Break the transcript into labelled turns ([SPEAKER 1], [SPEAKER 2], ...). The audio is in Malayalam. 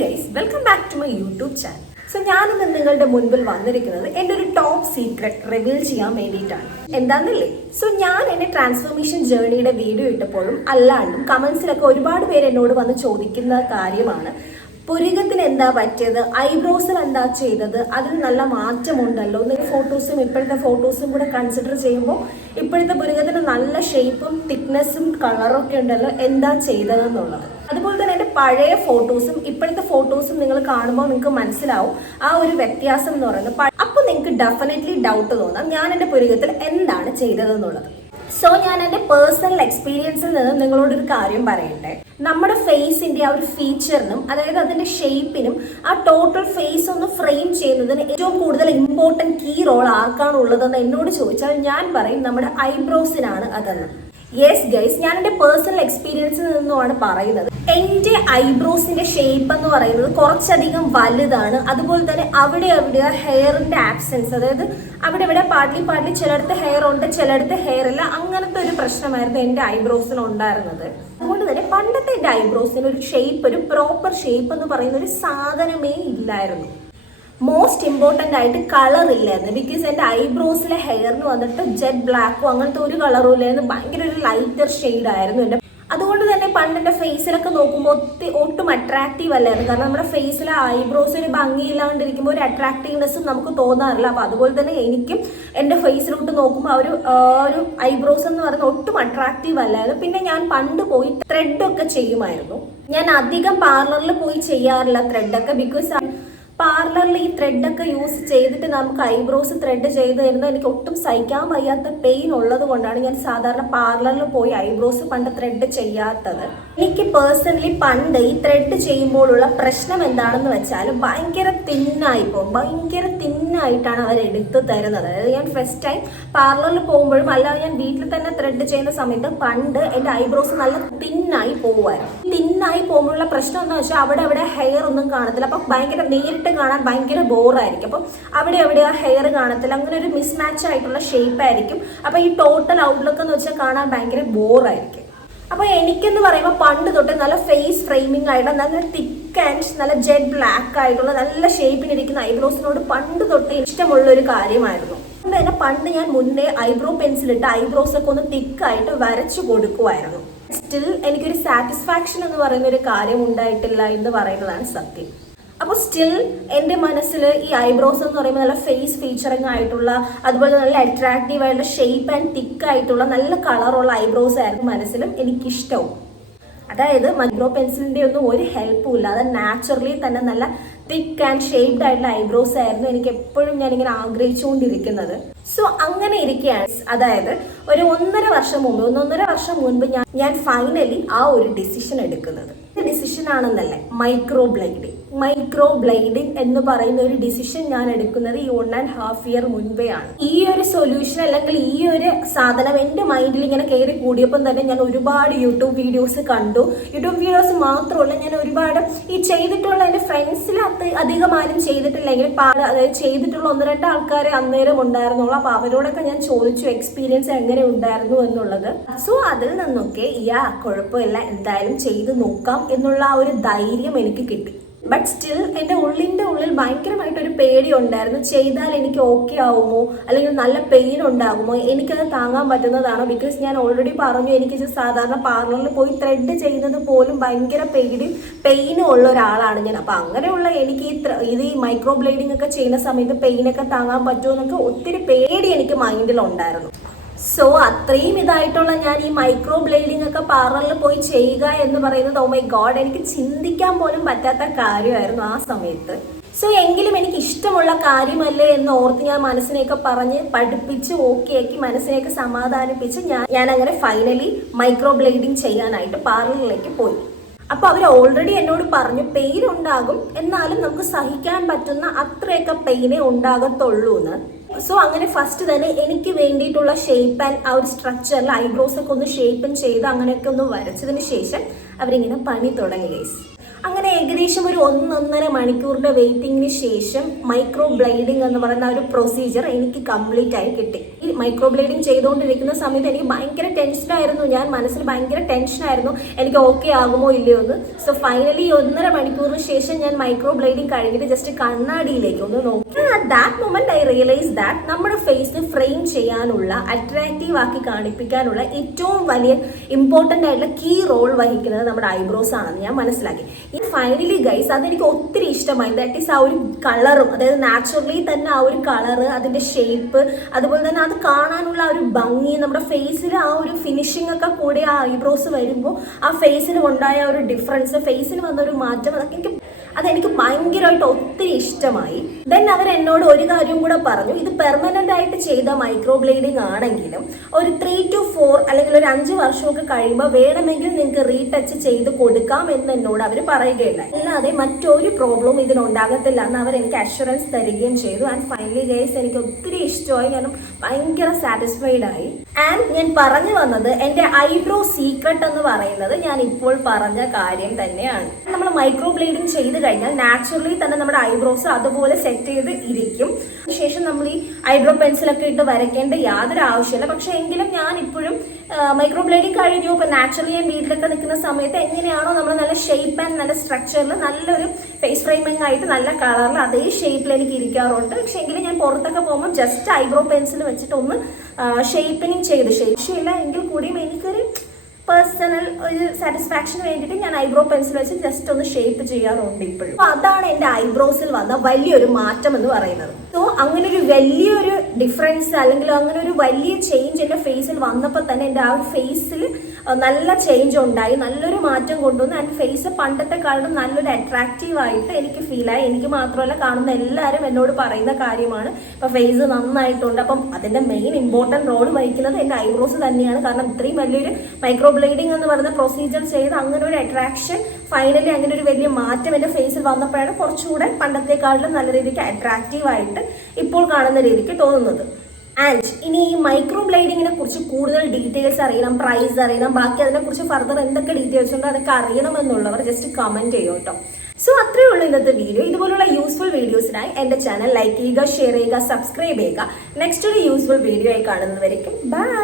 [SPEAKER 1] Guys welcome back to my YouTube channel so ഞാനിന്ന് നിങ്ങളുടെ മുൻപിൽ വന്നിരിക്കുന്നത് എന്റെ ഒരു ടോപ്പ് സീക്രട്ട് റിവീൽ ചെയ്യാൻ വേണ്ടിയിട്ടാണ്. എന്താണെന്നില്ലേ സോ ഞാൻ എന്റെ ട്രാൻസ്ഫോർമേഷൻ ജേർണിയുടെ വീഡിയോ ഇട്ടപ്പോഴും അല്ലാണ്ടും കമൻസിലൊക്കെ ഒരുപാട് പേര് എന്നോട് വന്ന് ചോദിക്കുന്ന കാര്യമാണ്. പുരികത്തിന് എന്താ പറ്റിയത്? ഐബ്രോസിൽ എന്താ ചെയ്തത്? അതിന് നല്ല മാറ്റമുണ്ടല്ലോ? നിങ്ങൾ ഫോട്ടോസും ഇപ്പോഴത്തെ ഫോട്ടോസും കൂടെ കൺസിഡർ ചെയ്യുമ്പോൾ ഇപ്പോഴത്തെ പുരികത്തിന് നല്ല ഷേപ്പും തിക്നെസ്സും കളറും ഒക്കെ ഉണ്ടല്ലോ. എന്താ ചെയ്തതെന്നുള്ളത്? അതുപോലെ തന്നെ എന്റെ പഴയ ഫോട്ടോസും ഇപ്പോഴത്തെ ഫോട്ടോസും നിങ്ങൾ കാണുമ്പോൾ നിങ്ങൾക്ക് മനസ്സിലാവും ആ ഒരു വ്യത്യാസം എന്ന് പറയുന്നത്. അപ്പോൾ നിങ്ങൾക്ക് ഡെഫിനറ്റ്ലി ഡൗട്ട് തോന്നാം ഞാൻ എന്റെ പുരുകത്തിൽ എന്താണ് ചെയ്തതെന്നുള്ളത്. സോ ഞാൻ എന്റെ പേഴ്സണൽ എക്സ്പീരിയൻസിൽ നിന്ന് നിങ്ങളോടൊരു കാര്യം പറയട്ടെ. നമ്മുടെ ഫേസിന്റെ ആ ഒരു ഫീച്ചറിനും അതായത് അതിന്റെ ഷേപ്പിനും ആ ടോട്ടൽ ഫേസ് ഒന്ന് ഫ്രെയിം ചെയ്യുന്നതിന് ഏറ്റവും കൂടുതൽ ഇമ്പോർട്ടന്റ് കീ റോൾ ആർക്കാണ് ഉള്ളതെന്ന് എന്നോട് ചോദിച്ചാൽ ഞാൻ പറയും നമ്മുടെ ഐബ്രോസിനാണ് അതെന്ന്. യെസ് ഗൈസ് ഞാൻ എന്റെ പേഴ്സണൽ എക്സ്പീരിയൻസിൽ നിന്നുമാണ് പറയുന്നത്. എന്റെ ഐബ്രോസിന്റെ ഷേപ്പ് എന്ന് പറയുന്നത് കുറച്ചധികം വലുതാണ്. അതുപോലെ തന്നെ അവിടെ അവിടെ ഹെയറിന്റെ ആബ്സെൻസ് അതായത് അവിടെ ഇവിടെ പാർട്ടി പാർട്ടി ചിലയിടത്ത് ഹെയർ ഉണ്ട് ചിലയിടത്ത് ഹെയർ ഇല്ല അങ്ങനത്തെ ഒരു പ്രശ്നമായിരുന്നു എന്റെ ഐബ്രോസിന് ഉണ്ടായിരുന്നത്. അതുകൊണ്ട് തന്നെ പണ്ടത്തെ എന്റെ ഐബ്രോസിന് ഒരു ഷേപ്പ് ഒരു പ്രോപ്പർ ഷേപ്പ് എന്ന് പറയുന്ന ഒരു സാധനമേ ഇല്ലായിരുന്നു. മോസ്റ്റ് ഇമ്പോർട്ടന്റ് ആയിട്ട് കളർ ഇല്ലായിരുന്നു. ബിക്കോസ് എന്റെ ഐബ്രോസിലെ ഹെയറിന് വന്നിട്ട് ജെറ്റ് ബ്ലാക്കോ അങ്ങനത്തെ ഒരു കളറും ഇല്ലായിരുന്നു. ഭയങ്കര ഒരു ലൈറ്റർ ഷെയ്ഡ് ആയിരുന്നു എന്റെ അതുകൊണ്ട് തന്നെ പണ്ട് ഫേസിലൊക്കെ നോക്കുമ്പോൾ ഒത്തി ഒട്ടും അട്രാക്റ്റീവ് അല്ലായിരുന്നു കാരണം നമ്മുടെ ഫേസിലെ ഐബ്രോസ് ഒരു ഭംഗിയില്ലാണ്ടിരിക്കുമ്പോൾ ഒരു അട്രാക്റ്റീവ്നെസ് നമുക്ക് തോന്നാറില്ല. അപ്പോൾ അതുപോലെ തന്നെ എനിക്കും എന്റെ ഫേസിലോട്ട് നോക്കുമ്പോൾ ആ ഒരു ഒരു ഐബ്രോസ് എന്ന് പറയുന്നത് ഒട്ടും അട്രാക്റ്റീവ് അല്ലായിരുന്നു പിന്നെ ഞാൻ പണ്ട് പോയി ത്രെഡൊക്കെ ചെയ്യുമായിരുന്നു. ഞാൻ അധികം പാർലറിൽ പോയി ചെയ്യാറില്ല ത്രെഡൊക്കെ ബിക്കോസ് പാർലറിൽ ഈ ത്രെഡൊക്കെ യൂസ് ചെയ്തിട്ട് നമുക്ക് ഐബ്രോസ് ത്രെഡ് ചെയ്ത് തരുന്നത് എനിക്ക് ഒട്ടും സഹിക്കാൻ വയ്യാത്ത പെയിൻ ഉള്ളത് കൊണ്ടാണ് ഞാൻ സാധാരണ പാർലറിൽ പോയി ഐബ്രോസ് പണ്ട് ത്രെഡ് ചെയ്യാത്തത്. എനിക്ക് പേഴ്സണലി പണ്ട് ഈ ത്രെഡ് ചെയ്യുമ്പോഴുള്ള പ്രശ്നം എന്താണെന്ന് വെച്ചാൽ ഭയങ്കര തിന്നായി പോകും. ഭയങ്കര തിന്നായിട്ടാണ് അവർ എടുത്തു തരുന്നത്. അതായത് ഞാൻ ഫസ്റ്റ് ടൈം പാർലറിൽ പോകുമ്പോഴും അല്ലാതെ ഞാൻ വീട്ടിൽ തന്നെ ത്രെഡ് ചെയ്യുന്ന സമയത്ത് പണ്ട് എന്റെ ഐബ്രോസ് നല്ല തിന്നായി പോകുമായിരുന്നു തിന്നായി പോകുമ്പോഴുള്ള പ്രശ്നം എന്ന് വെച്ചാൽ അവിടെ അവിടെ ഹെയർ ഒന്നും കാണത്തില്ല. അപ്പം ഭയങ്കര നേരിട്ട് കാണാൻ ഭയങ്കര ബോറായിരിക്കും അപ്പം അവിടെ അവിടെ ആ ഹെയർ കാണത്തില്ല. അങ്ങനെ ഒരു മിസ്മാച്ച് ആയിട്ടുള്ള ഷേപ്പ് ആയിരിക്കും. അപ്പം ഈ ടോട്ടൽ ഔട്ട്ലുക്ക് എന്ന് വെച്ചാൽ കാണാൻ ഭയങ്കര ബോറായിരിക്കും അപ്പൊ എനിക്കെന്ന് പറയുമ്പോൾ പണ്ട് തൊട്ട് നല്ല ഫേസ് ഫ്രെയിമിംഗ് ആയിട്ട് നല്ല തിക്ക് ആൻഡ് നല്ല ജെറ്റ് ബ്ലാക്ക് ആയിട്ടുള്ള നല്ല ഷേപ്പിനിരിക്കുന്ന ഐബ്രോസിനോട് പണ്ട് തൊട്ട് ഇഷ്ടമുള്ള ഒരു കാര്യമായിരുന്നു. അതുകൊണ്ട് തന്നെ പണ്ട് ഞാൻ മുന്നേ ഐബ്രോ പെൻസിൽ ഇട്ട് ഐബ്രോസ് ഒക്കെ ഒന്ന് തിക്കായിട്ട് വരച്ചു കൊടുക്കുമായിരുന്നു സ്റ്റിൽ എനിക്കൊരു സാറ്റിസ്ഫാക്ഷൻ എന്ന് പറയുന്ന ഒരു കാര്യം ഉണ്ടായിട്ടില്ല എന്ന് പറയുന്നതാണ് സത്യം. അപ്പോൾ സ്റ്റിൽ എന്റെ മനസ്സിൽ ഈ ഐബ്രോസ് എന്ന് പറയുമ്പോൾ നല്ല ഫേസ് ഫീച്ചറിങ് ആയിട്ടുള്ള അതുപോലെ നല്ല അട്രാക്റ്റീവ് ആയിട്ടുള്ള ഷേപ്പ് ആൻഡ് തിക്ക് ആയിട്ടുള്ള നല്ല കളറുള്ള ഐബ്രോസ് ആയിരുന്നു മനസ്സിലും എനിക്കിഷ്ടവും. അതായത് മൈക്രോ പെൻസിലിന്റെ ഒന്നും ഒരു ഹെൽപ്പും ഇല്ല. അത് നാച്ചുറലി തന്നെ നല്ല തിക്ക് ആൻഡ് ഷേപ്ഡ് ആയിട്ടുള്ള ഐബ്രോസ് ആയിരുന്നു എനിക്ക് എപ്പോഴും ഞാൻ ഇങ്ങനെ ആഗ്രഹിച്ചുകൊണ്ടിരിക്കുന്നത്. സോ അങ്ങനെ ഇരിക്കുകയാണ്. അതായത് ഒരു ഒന്നര വർഷം മുമ്പ് ഒന്നൊന്നര വർഷം മുൻപ് ഞാൻ ഞാൻ ഫൈനലി ആ ഒരു ഡിസിഷൻ എടുക്കുന്നത്. ഡിസിഷൻ ആണെന്നല്ലേ? മൈക്രോ ബ്ലൈഡിങ് മൈക്രോ ബ്ലൈഡിങ് എന്ന് പറയുന്ന ഒരു ഡിസിഷൻ ഞാൻ എടുക്കുന്നത് ഈ വൺ ആൻഡ് ഹാഫ് ഇയർ മുൻപേ ആണ്. ഈ ഒരു സൊല്യൂഷൻ അല്ലെങ്കിൽ ഈ ഒരു സാധനം എന്റെ മൈൻഡിൽ ഇങ്ങനെ കയറി കൂടിയപ്പം തന്നെ ഞാൻ ഒരുപാട് യൂട്യൂബ് വീഡിയോസ് കണ്ടു. യൂട്യൂബ് വീഡിയോസ് മാത്രമല്ല ഞാൻ ഒരുപാട് ഈ ചെയ്തിട്ടുള്ള എന്റെ ഫ്രണ്ട്സിനകത്ത് അധികം ആരും ചെയ്തിട്ടില്ലെങ്കിൽ അതായത് ചെയ്തിട്ടുള്ള ഒന്ന് രണ്ട് ആൾക്കാരെ അന്നേരം ഉണ്ടായിരുന്നുള്ളൂ. അപ്പോൾ അവരോടൊക്കെ ഞാൻ ചോദിച്ചു എക്സ്പീരിയൻസ് എങ്ങനെ ഉണ്ടായിരുന്നു? എന്നുള്ളത്. സോ അതിൽ നിന്നൊക്കെ യാ കുഴപ്പമില്ല. എന്തായാലും ചെയ്ത് നോക്കാം. എന്നുള്ള ആ ഒരു ധൈര്യം എനിക്ക് കിട്ടി. ബട്ട് സ്റ്റിൽ എന്റെ ഉള്ളിന്റെ ഉള്ളിൽ ഭയങ്കരമായിട്ടൊരു പേടി ഉണ്ടായിരുന്നു. ചെയ്താൽ എനിക്ക് ഓക്കെ ആവുമോ? അല്ലെങ്കിൽ നല്ല പെയിൻ ഉണ്ടാകുമോ? എനിക്കത് താങ്ങാൻ പറ്റുന്നതാണോ? ബിക്കോസ് ഞാൻ ഓൾറെഡി പറഞ്ഞു എനിക്ക് സാധാരണ പാർലറിൽ പോയി ത്രെഡ് ചെയ്യുന്നത് പോലും ഭയങ്കര പേടി പെയിനും ഉള്ള ഒരാളാണ് ഞാൻ. അപ്പം അങ്ങനെയുള്ള എനിക്ക് ഈ ഇത് ഈ മൈക്രോ ബ്ലേഡിംഗ് ഒക്കെ ചെയ്യുന്ന സമയത്ത് പെയിനൊക്കെ താങ്ങാൻ പറ്റുമോ എന്നൊക്കെ ഒത്തിരി പേടി എനിക്ക് മൈൻഡിൽ ഉണ്ടായിരുന്നു. സോ അത്രയും ഇതായിട്ടുള്ള ഞാൻ ഈ മൈക്രോ ബ്ലേഡിംഗ് ഒക്കെ പാർലറിൽ പോയി ചെയ്യുക എന്ന് പറയുന്നത് ഓ മൈ ഗോഡ് എനിക്ക് ചിന്തിക്കാൻ പോലും പറ്റാത്ത കാര്യമായിരുന്നു ആ സമയത്ത്. സോ എങ്കിലും എനിക്ക് ഇഷ്ടമുള്ള കാര്യമല്ലേ എന്ന് ഓർത്ത് ഞാൻ മനസ്സിനെയൊക്കെ പറഞ്ഞ് പഠിപ്പിച്ച് ഓക്കെ ആക്കി മനസ്സിനെയൊക്കെ സമാധാനിപ്പിച്ച് ഞാൻ ഞാൻ അങ്ങനെ ഫൈനലി മൈക്രോ ബ്ലേഡിംഗ് ചെയ്യാനായിട്ട് പാർലറിലേക്ക് പോയി. അപ്പോൾ അവർ ഓൾറെഡി എന്നോട് പറഞ്ഞു പെയിൻ ഉണ്ടാകും എന്നാലും നമുക്ക് സഹിക്കാൻ പറ്റുന്ന അത്രയൊക്കെ പെയിനേ ഉണ്ടാകത്തുള്ളൂ എന്ന് സോ അങ്ങനെ ഫസ്റ്റ് തന്നെ എനിക്ക് വേണ്ടിയിട്ടുള്ള ഷേപ്പ് ആൻഡ് ആ ഒരു സ്ട്രക്ചറിൽ ഐബ്രോസ് ഒക്കെ ഒന്ന് ഷേപ്പൻ ചെയ്ത് അങ്ങനെയൊക്കെ ഒന്ന് വരച്ചതിന് ശേഷം അവരിങ്ങനെ പണി തുടങ്ങി ഗൈസ് അങ്ങനെ ഏകദേശം ഒരു ഒന്നൊന്നര മണിക്കൂറിന്റെ വെയിറ്റിംഗിന് ശേഷം മൈക്രോ ബ്ലൈഡിങ് എന്ന് പറയുന്ന ഒരു പ്രൊസീജിയർ എനിക്ക് കംപ്ലീറ്റ് ആയി കിട്ടി. ഈ മൈക്രോ ബ്ലൈഡിങ് ചെയ്തുകൊണ്ടിരിക്കുന്ന സമയത്ത് എനിക്ക് ഭയങ്കര ടെൻഷനായിരുന്നു ഞാൻ മനസ്സിൽ ഭയങ്കര ടെൻഷനായിരുന്നു എനിക്ക് ഓക്കെ ആകുമോ ഇല്ലയോ എന്ന്. സോ ഫൈനലി ഒന്നര മണിക്കൂറിന് ശേഷം ഞാൻ മൈക്രോ ബ്ലൈഡിങ് കഴിഞ്ഞിട്ട് ജസ്റ്റ് കണ്ണാടിയിലേക്ക് ഒന്ന് നോക്കി. That moment I realise that നമ്മുടെ ഫേസ് ഫ്രെയിം ചെയ്യാനുള്ള അട്രാക്റ്റീവ് ആക്കി കാണിപ്പിക്കാനുള്ള ഏറ്റവും വലിയ ഇമ്പോർട്ടന്റ് ആയിട്ടുള്ള കീ റോൾ വഹിക്കുന്നത് നമ്മുടെ ഐബ്രോസ് ആണെന്ന് ഞാൻ മനസ്സിലാക്കി. ഈ ഫൈനലി ഗൈസ് അതെനിക്ക് ഒത്തിരി ഇഷ്ടമായി. ദാറ്റ് ഈസ് ആ ഒരു കളറും അതായത് നാച്ചുറലി തന്നെ ആ ഒരു കളറ് അതിന്റെ ഷേപ്പ് അതുപോലെ തന്നെ അത് കാണാനുള്ള ആ ഒരു ഭംഗി നമ്മുടെ ഫേസിൽ ആ ഒരു ഫിനിഷിംഗ് ഒക്കെ കൂടി ആ ഐബ്രോസ് വരുമ്പോൾ ആ ഫേസിൽ ഉണ്ടായ ഒരു ഡിഫറൻസ് ഫേസിന് വന്ന ഒരു മാറ്റം അതൊക്കെ എനിക്ക് അതെനിക്ക് ഭയങ്കരമായിട്ട് ഒത്തിരി ഇഷ്ടമായി. ദെൻ അവർ എന്നോട് ഒരു കാര്യം കൂടെ പറഞ്ഞു. ഇത് പെർമനന്റ് ആയിട്ട് ചെയ്ത മൈക്രോ ബ്ലേഡിംഗ് ആണെങ്കിലും ഒരു ത്രീ ടു ഫോർ അല്ലെങ്കിൽ ഒരു അഞ്ച് വർഷമൊക്കെ കഴിയുമ്പോൾ വേണമെങ്കിൽ നിങ്ങൾക്ക് റീടച്ച് ചെയ്ത് കൊടുക്കാം എന്ന് എന്നോട് അവർ പറയുകയുണ്ടായി. അല്ലാതെ മറ്റൊരു പ്രോബ്ലവും ഇതിനുണ്ടാകത്തില്ല എന്ന് അവർ എനിക്ക് അഷുറൻസ് തരികയും ചെയ്തു. ആൻഡ് ഫൈനലി ഗൈസ് എനിക്ക് ഒത്തിരി ഇഷ്ടമായി. കാരണം ഭയങ്കര സാറ്റിസ്ഫൈഡ് ആയി. ആൻഡ് ഞാൻ പറഞ്ഞു വന്നത് എന്റെ ഐബ്രോ സീക്രട്ട് എന്ന് പറയുന്നത് ഞാൻ ഇപ്പോൾ പറഞ്ഞ കാര്യം തന്നെയാണ്. നമ്മൾ മൈക്രോ ബ്ലേഡിംഗ് ചെയ്ത് കഴിഞ്ഞാൽ നാച്ചുറലി തന്നെ നമ്മുടെ ഐബ്രോസ് അതുപോലെ സെറ്റ് ചെയ്ത് ഇരിക്കും. ശേഷം നമ്മൾ ഈ ഐബ്രോ പെൻസിലൊക്കെ ഇട്ട് വരയ്ക്കേണ്ട യാതൊരു ആവശ്യമില്ല. പക്ഷെ എങ്കിലും ഞാൻ ഇപ്പോഴും മൈക്രോ ബ്ലേഡിങ് കഴിഞ്ഞു ഇപ്പൊ നാച്ചുറലി ഞാൻ വീട്ടിലൊക്കെ നിൽക്കുന്ന സമയത്ത് എങ്ങനെയാണോ നമ്മൾ നല്ല ഷേപ്പ് ആൻഡ് നല്ല സ്ട്രക്ചറിൽ നല്ലൊരു ഫേസ് ഫ്രെയിമിംഗ് ആയിട്ട് നല്ല കളറിൽ അതേ ഷേപ്പിൽ എനിക്ക് ഇരിക്കാറുണ്ട്. പക്ഷെ എങ്കിലും ഞാൻ പുറത്തൊക്കെ പോകുമ്പോൾ ജസ്റ്റ് ഐബ്രോ പെൻസിൽ വെച്ചിട്ട് ഒന്ന് ഷേപ്പിനിങ് ചെയ്ത് ഷേപ്പില്ല എങ്കിൽ കൂടിയും എനിക്കൊരു പേഴ്സണൽ ഒരു സാറ്റിസ്ഫാക്ഷന് വേണ്ടിയിട്ട് ഞാൻ ഐബ്രോ പെൻസിൽ വെച്ച് ജസ്റ്റ് ഒന്ന് ഷേപ്പ് ചെയ്യാറുണ്ട് ഇപ്പോഴും. അപ്പൊ അതാണ് എന്റെ ഐബ്രോസിൽ വന്ന വലിയൊരു മാറ്റം എന്ന് പറയുന്നത്. സോ അങ്ങനെ ഒരു വലിയൊരു ഡിഫറൻസ് അല്ലെങ്കിൽ അങ്ങനെ ഒരു വലിയ ചേഞ്ച് എന്റെ ഫേസിൽ വന്നപ്പോൾ തന്നെ എന്റെ ആ ഫേസിൽ നല്ല ചേഞ്ച് ഉണ്ടായി നല്ലൊരു മാറ്റം കൊണ്ടുവന്നു. ആൻഡ് ഫേസ് പണ്ടത്തെക്കാളും നല്ലൊരു അട്രാക്റ്റീവ് ആയിട്ട് എനിക്ക് ഫീൽ ആയി. എനിക്ക് മാത്രമല്ല കാണുന്ന എല്ലാവരും എന്നോട് പറയുന്ന കാര്യമാണ്. ഇപ്പം ഫേസ് നന്നായിട്ടുണ്ട്. അപ്പം അതിന്റെ മെയിൻ ഇമ്പോർട്ടന്റ് റോൾ വഹിക്കുന്നത് എന്റെ ഐബ്രോസ് തന്നെയാണ്. കാരണം ഇത്രയും വലിയൊരു മൈക്രോ ബ്ലീഡിങ് എന്ന് പറയുന്ന പ്രൊസീജിയർ ചെയ്ത് അങ്ങനെ ഒരു അട്രാക്ഷൻ ഫൈനലി അങ്ങനെ ഒരു വലിയ മാറ്റം എന്റെ ഫേസിൽ വന്നപ്പോഴാണ് കുറച്ചുകൂടെ പണ്ടത്തെക്കാളിലും നല്ല രീതിക്ക് അട്രാക്റ്റീവ് ആയിട്ട് ഇപ്പോൾ കാണുന്ന രീതിക്ക് തോന്നുന്നത്. ആൻഡ് ഇനി ഈ മൈക്രോ ബ്ലൈഡിങ്ങിനെ കുറിച്ച് കൂടുതൽ ഡീറ്റെയിൽസ് അറിയണം പ്രൈസ് അറിയണം ബാക്കി അതിനെ കുറിച്ച് ഫർദർ എന്തൊക്കെ ഡീറ്റെയിൽസ് ഉണ്ടോ അതൊക്കെ അറിയണമെന്നുള്ളവർ ജസ്റ്റ് കമന്റ് ചെയ്യും കേട്ടോ. സോ അത്രയേ ഉള്ളൂ ഇന്നത്തെ വീഡിയോ ഇതുപോലുള്ള യൂസ്ഫുൾ വീഡിയോസിനായി എന്റെ ചാനൽ ലൈക്ക് ചെയ്യുക ഷെയർ ചെയ്യുക സബ്സ്ക്രൈബ് ചെയ്യുക. നെക്സ്റ്റ് ഒരു യൂസ്ഫുൾ വീഡിയോ ആയി കാണുന്നവരേക്കും. ബൈ